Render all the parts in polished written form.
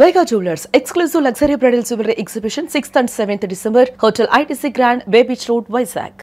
Vega Jewelers exclusive luxury bridal jewelry exhibition 6th and 7th December, Hotel ITC Grand, Bay Beach Road, Vizag.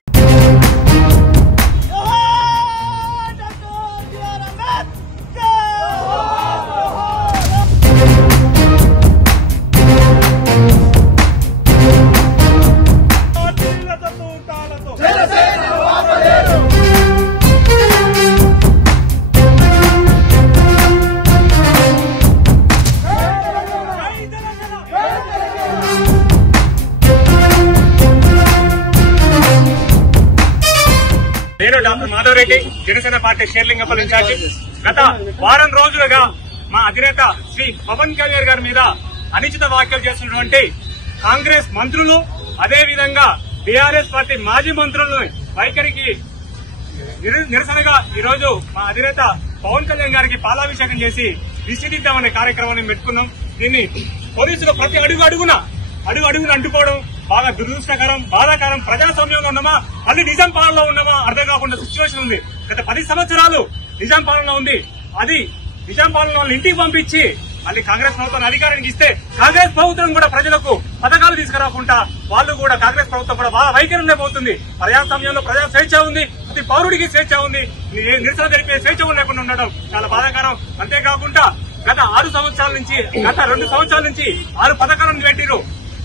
నేను doctor Madhav Reddy, Janasena party Serilingampally incharge. గత వారం రోజులుగా మా అధినేత శ్రీ పవన్ కళ్యాణ్ గారి మీద అనుచిత వ్యాఖ్యలు చేస్తున్నటువంటి కాంగ్రెస్ మంత్రులు, అదేవిధంగా బీఆర్ఎస్ పార్టీ మాజీ మంత్రులను వైఖరికి నిరసనగా ఈరోజు మా అధినేత పవన్ కళ్యాణ్ గారికి పాలాభిషేకం చేసి విసిరిద్దామనే కార్యక్రమాన్ని పెట్టుకున్నాం. దీన్ని పోలీసులు ప్రతి అడుగున అంటుకోవడం బాగా దురదృష్టకరం, బాధాకరం. ప్రజాస్వామ్యంలో ఉన్నామా, మళ్ళీ నిజాం పాలనలో ఉన్నామా అర్థం కాకుండా సిచ్యువేషన్ ఉంది. గత 10 సంవత్సరాలు నిజాం పాలన ఉంది. అది నిజాం పాలన వాళ్ళని ఇంటికి పంపించి మళ్ళీ కాంగ్రెస్ ప్రభుత్వాన్ని అధికారానికి ఇస్తే కాంగ్రెస్ ప్రభుత్వం కూడా ప్రజలకు పథకాలు తీసుకురాకుండా వాళ్ళు కూడా కాంగ్రెస్ ప్రభుత్వం కూడా బాగా వైఖరినే పోతుంది. ప్రజాస్వామ్యంలో ప్రజా స్వేచ్ఛ ఉంది, ప్రతి పౌరుడికి స్వేచ్ఛ ఉంది. నిరసన జరిపే స్వేచ్ఛ లేకుండా ఉండడం చాలా బాధాకరం. అంతేకాకుండా గత 2 సంవత్సరాల నుంచి 6 పథకాలను పెట్టిరు.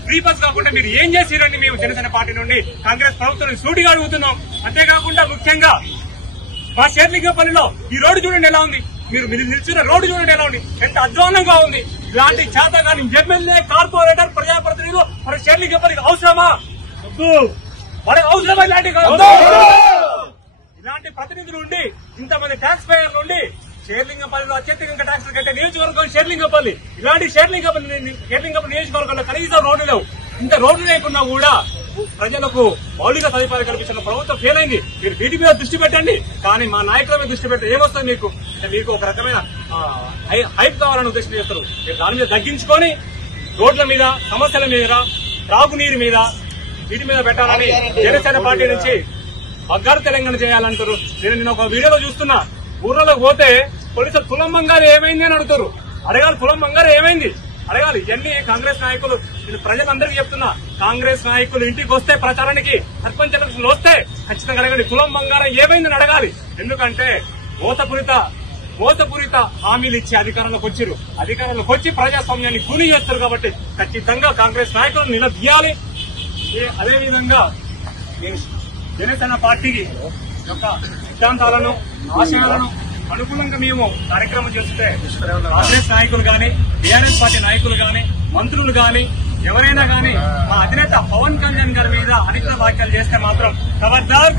ఫ్రీ బస్ కాకుండా మీరు ఏం చేసిరండి? మేము జనసేన పార్టీ నుండి కాంగ్రెస్ ప్రభుత్వాన్ని సూటిగా అడుగుతున్నాం. అంతేకాకుండా ముఖ్యంగా మా షేర్లింగపల్లిలో ఈ రోడ్డు చూడండి ఎలా ఉంది, మీరు నిలిచిన రోడ్డు చూడండి ఎలా ఉంది, ఎంత అధ్వానంగా ఉంది. ఇలాంటి చేతగాని ఎమ్మెల్యే, కార్పొరేటర్, ప్రజాప్రతినిధులు మన షేర్లింగపల్లికి అవసరమా? మనకు అవసరమా? ఇలాంటి ప్రతినిధులు ఉండి, ఇంతమంది ట్యాక్స్ పేయర్లు ఉండి షేర్లింగపల్లిలో అత్యధికంగా ట్యాక్సులు కట్టే నియోజకవర్గం షేర్లింగపల్లి. ఇలాంటి షేర్లింగపల్లి నియోజకవర్గంలో కనీసం రోడ్లు లేవు. ఇంత రోడ్లు లేకున్నా కూడా ప్రజలకు మౌలిక సదుపాయాలు కల్పించిన ప్రభుత్వం ఫెయిల్ అయింది. మీరు వీటి మీద దృష్టి పెట్టండి, కానీ మా నాయకుల మీద దృష్టి పెడితే ఏమొస్తుంది? మీకు ఒక రకమైన హైప్ కావాలని ఉద్దేశం చేస్తారు. మీరు దాని మీద తగ్గించుకొని రోడ్ల మీద, సమస్యల మీద, త్రాగునీరు మీద, వీటి మీద పెట్టాలని జనసేన పార్టీ నుంచి బంగారు తెలంగాణ చేయాలంటారు. నేను ఒక వీడియోలో చూస్తున్నా, ఊర్లలోకి పోతే పోలీసులు తులం బంగారు ఏమైంది అని అడుగుతారు. అడగాలి, తులం బంగారు ఏమైంది అడగాలి. ఇవన్నీ కాంగ్రెస్ నాయకులు, నేను ప్రజలందరికీ చెప్తున్నా, కాంగ్రెస్ నాయకులు ఇంటికి వస్తే ప్రచారానికి, సర్పంచ్ ఎలక్షన్లు వస్తే ఖచ్చితంగా అడగండి, తులం బంగారం ఏమైందని అడగాలి. ఎందుకంటే మోసపూరిత హామీలు ఇచ్చి అధికారంలోకి వచ్చి ప్రజాస్వామ్యాన్ని కూని చేస్తారు. కాబట్టి ఖచ్చితంగా కాంగ్రెస్ నాయకులను నిలదీయాలి. అదేవిధంగా జనసేన పార్టీ యొక్క సిద్ధాంతాలను, ఆశయాలను అనుకూలంగా మేము కార్యక్రమం చేస్తే కాంగ్రెస్ నాయకులు గాని, బీఆర్ఎస్ పార్టీ నాయకులు గాని, మంత్రులు గాని, ఎవరైనా గాని మా అధినేత పవన్ కళ్యాణ్ గారి మీద అనుచిత వ్యాఖ్యలు చేస్తే మాత్రం ఖబర్దార్.